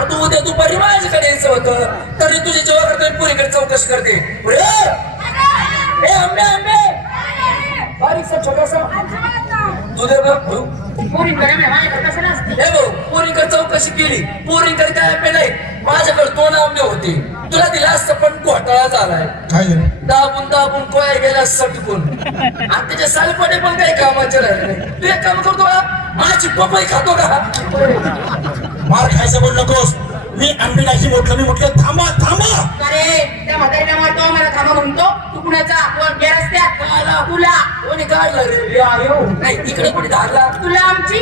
अरे तू उद्या दुपारी माझ्याकडे यायचं होतं तरी तुझी जेव्हा करतोय पुरीकडे चौकशी करते आंबे आंबे बारीकसा छोटासा तुझे पोरीकडे चौकशी केली पोरीकडे काय आंबे नाही माझ्याकडे 2 आंबे होते तुला दिला असतं पण घोटाळा झालाय दाबून दाबून कोया गेला सटकून आणि त्याचे सालपडे पण काही कामाचे राहिले नाही तू एक काम करतो का माझी पपई खातो का मार खायचं बोल नकोस मी आंबे नाही म्हटलं थांबा थांबा अरे त्या म्हातारीला मारतो मला थांबा म्हणतो तू कुणाचा कोण रस्त्यात तुला कोणी काढला रे नाही इकडे कोणी धारला तुला आमची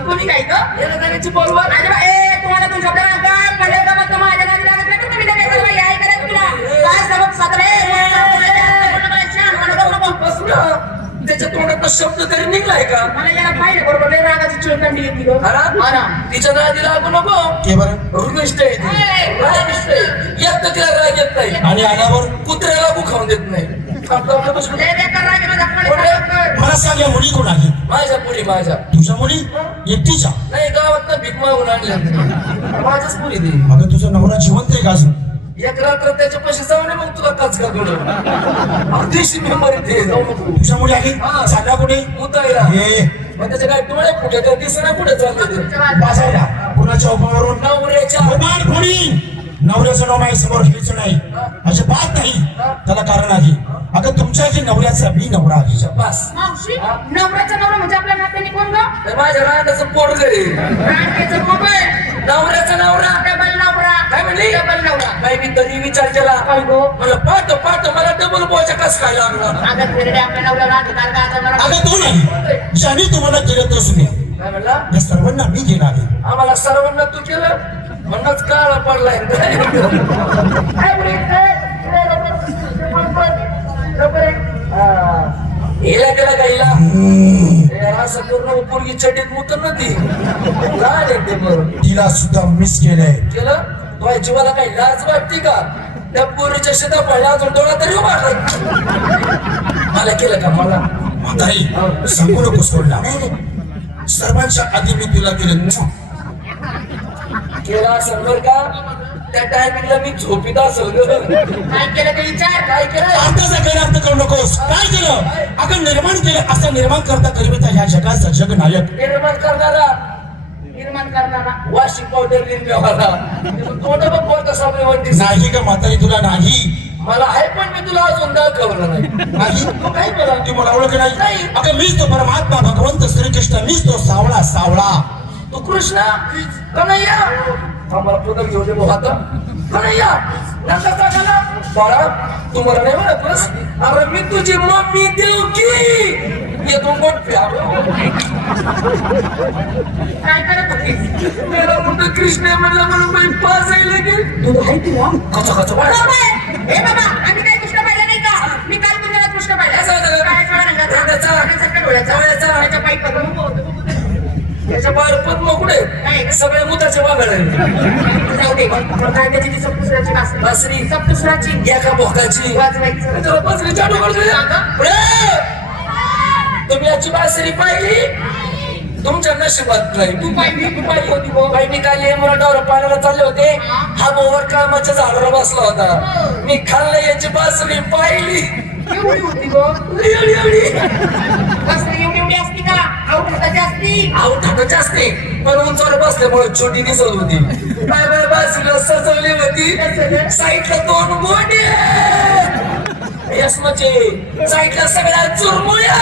कोणी काय जाण्याची बरोबर तुम्हाला तुमच्या माझ्या नादी लागत नाही तुम्ही काय करायचं तुला काय सबक साधरे त्याच्या तोंडात शब्द तरी निघलाय का मला याला पाहिजे बरोबर रागाची चिळकंडी येते तिच्या नादी लागू नको रुनिष्ठ तिला राग येत नाही आणि आल्यावर कुत्र्याला खाऊन देत नाही मला सांग या मुली कोण आहे माझ्या पुरी माझ्या तुझ्या मुली एकटीच्या नाही गावात भीक मागून आणल्या माझ्याच पुरी दे मग तुझा नवरा जिवंत आहे का अजून एक रात्र त्याच्या पैसे जाऊ नये मग तुला कचका कडून अर्धीशी मेमरी दे जाऊ नको तुझ्या मुली आहे चालल्या कुठे मुतायला मग त्याच्या काय डोळे कुठे तर दिसना कुठे चालले वाजायला कुणाच्या उपावरून नवऱ्याच्या नवऱ्याचं नाव माझ्या समोर घ्यायचं नाही अजिबात नाही त्याला कारण आहे अगं तुमच्या जे नवऱ्याचा मी नवरा आहे बस नवऱ्याचा नवरा म्हणजे आपल्या नात्याने कोण ग माझ्या राहण्याचं पोट घरी नवऱ्याचा नवरा डबल नवरा काय म्हणली डबल नवरा नाही मी तरी विचार केला काय गो मला पाठ मला डबल बोचा कस काय लागला अगं फिरडे आपल्या नवऱ्याला अधिकार का अगं तो नाही ज्याने तुम्हाला केलं तो सुने काय म्हणला या सर्वांना मी घेणार आहे आम्हाला सर्वांना तू केलं म्हणूनच काळा पडलाय हिला केला गाईला असं करून पोरगी चटीत मुतर ना ती काय ते बरं तिला सुद्धा मिस केलंय केलं तुझ्या जीवाला काही लाज वाटते का त्या पोरीच्या शेता पडल्या अजून डोळा तरी उभारला मला केलं का मला म्हातारी सांगू नको सोडला सर्वांच्या आधी मी तुला केलं केला असेल बर का त्या टायमिंगला मी झोपीत असेल काय केलं ते विचार काय केलं आताचा गैरअर्थ करू नकोस काय केलं अगं निर्माण केलं असं निर्माण करता करविता ह्या जगाचा जगनायक निर्माण करणारा वाशिंग पावडर लिंगावाला तोंड बघ कोणता साबण नाही का म्हातारी तुला नाही मला आहे पण मी तुला अजून दाखवलं नाही तू काय बोला तू मला ओळख नाही अगं मीच तो परमात्मा भगवंत श्रीकृष्ण मीच तो सावळा तू कृष्ण कन्हैया आम्हाला पदक घेऊ दे आता कन्हैया नका टाकाला बाळा तू मला नाही म्हणतस अरे मी तुझी मम्मी देऊ की येतो मोठ काय करत होती मेरा मोठा कृष्ण म्हणला म्हणून मी पास आहे की दूध आहे तुला कचा कचा बाळा हे बाबा आम्ही काही कृष्ण पाहिलं नाही का मी काल तुम्हाला कृष्ण पाहिलं काय डोळ्याचा डोळ्याच्या पाईप त्याच्या बाहेर पद्म कुठे सगळे मुताचे वागड जाऊ दे काय त्याची ती सप्तसुराची बासरी सप्तसुराची एका भोकाची वाजवायचं त्याला बासरी चालू करतो तुम्ही याची बासरी पाहिली तुमच्या नशिबात नाही तू पाहिली होती गो मी काल मुराटावर पाण्याला चालले होते हा मोवर कामाच्या झाडावर बसला होता मी खाल्लं याची बासरी पाहिली एवढी होती गो एवढी बासरी एवढी असती का आवडताची असती आवडताची असते पण उंचावर बसल्यामुळे छोटी दिसत होती बाय बाय बासरीला सजवली होती साईडला 2 गोंडे यशमाचे साईडला सगळ्या चुरमुळ्या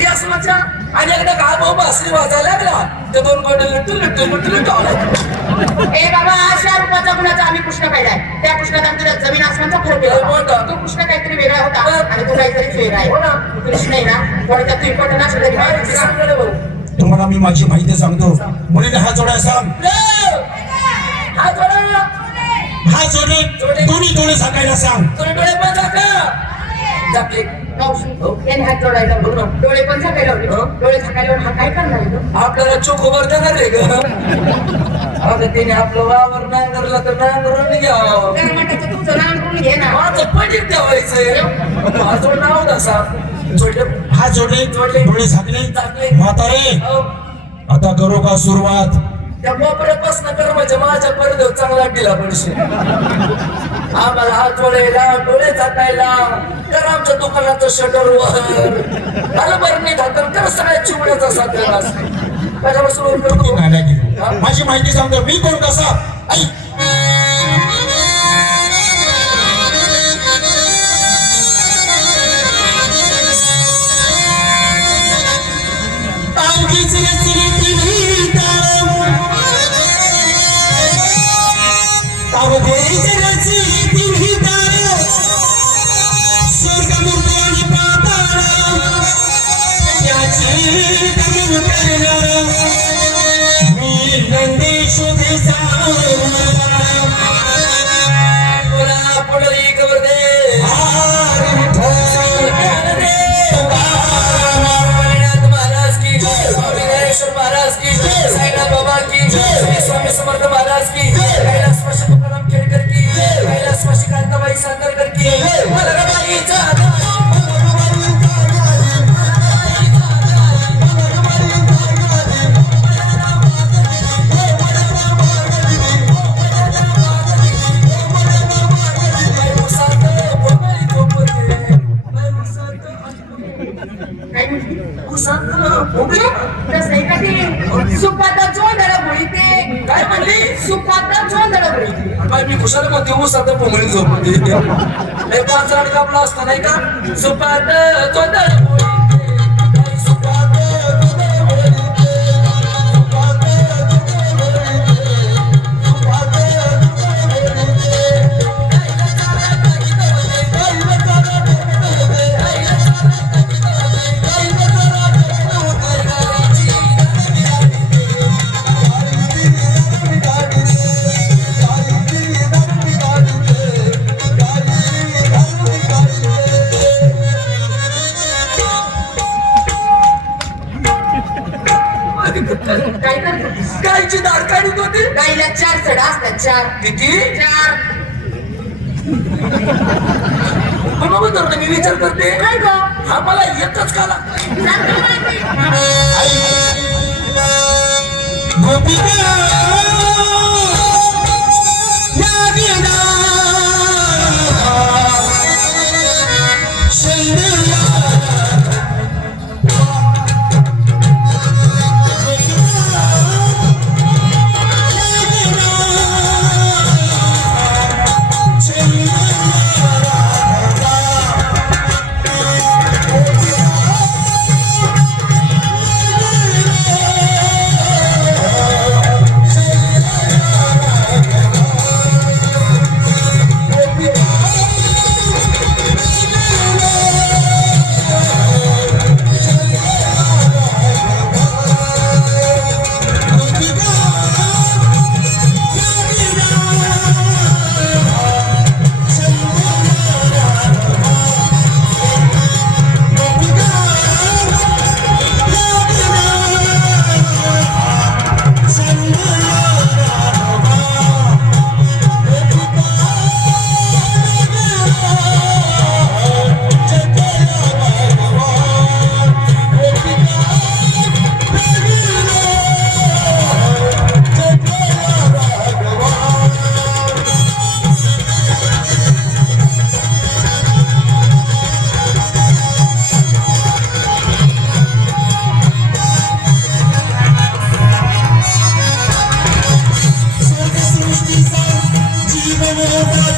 यशमाच्या आणि एकदा घाबो बासरी वाजायला लागला ते 2 गोंडे लट्टू ए बाबा अशा रूपाचा गुणाचा आम्ही कृष्ण पाहिलाय त्या कृष्णात आमच्या जमीन आसमानचा फरक आहे तो कृष्ण काहीतरी वेगळा होता आणि तो काहीतरी वेगळा आहे कृष्ण आहे ना कोणाचा तू इम्पॉर्टंट असं तुम्हाला मी माझी माहिती सांगतो मुलीने हात जोडाय सांग हात जोडले दोन्ही डोळे झाकायला सांग तुम्ही डोळे पण झाका झाकले याने हात जोडायला डोळे पण झाकायला डोळे झाकायला हा काय करणार आपल्याला चोख उभं देणार रे ग अगं त्याने आपलं वावर नांगरला तर नांगरून घ्यावं तुझं नाव घे ना माझं पडीत ठेवायचंय माझं नाव तसा हात जोडले डोळे झाकले म्हातारे आता करू का सुरुवात त्या कोपऱ्यापासून कर म्हणजे माझ्या परदेव चांगला टिला पडशील. आम्हाला हात वळायला डोळे झाकायला तर आमच्या दुकानाचं शटर वर आलं बरं नाही खातर तर सगळ्या चिवड्याचा साधलेला असतो. त्याच्यापासून ती नालायकी. माझी माहिती सांगतो मी कोण कसा आई महाराज की साईनाथ बाबा की स्वामी समर्थ महाराज की कैलासवासी तुकाराम खेडकर की कैलासवासी कांताबाई सातारकर की सुपाता चोंदळ भुळीते काय म्हणली सुपाता चोंदळ भुळीते बाई मी खुशाल म्हणते ऊस आता पोंगळी झोपते हे पाच राड कापला असता नाही का सुपात चोंदळ काय करतेस? गायची दाढ काढत होती गाईला 4 चढा असतात 4 किती 4 बरोबर तर मी विचार करते काय ग हा मला एकच का लागतं जीवन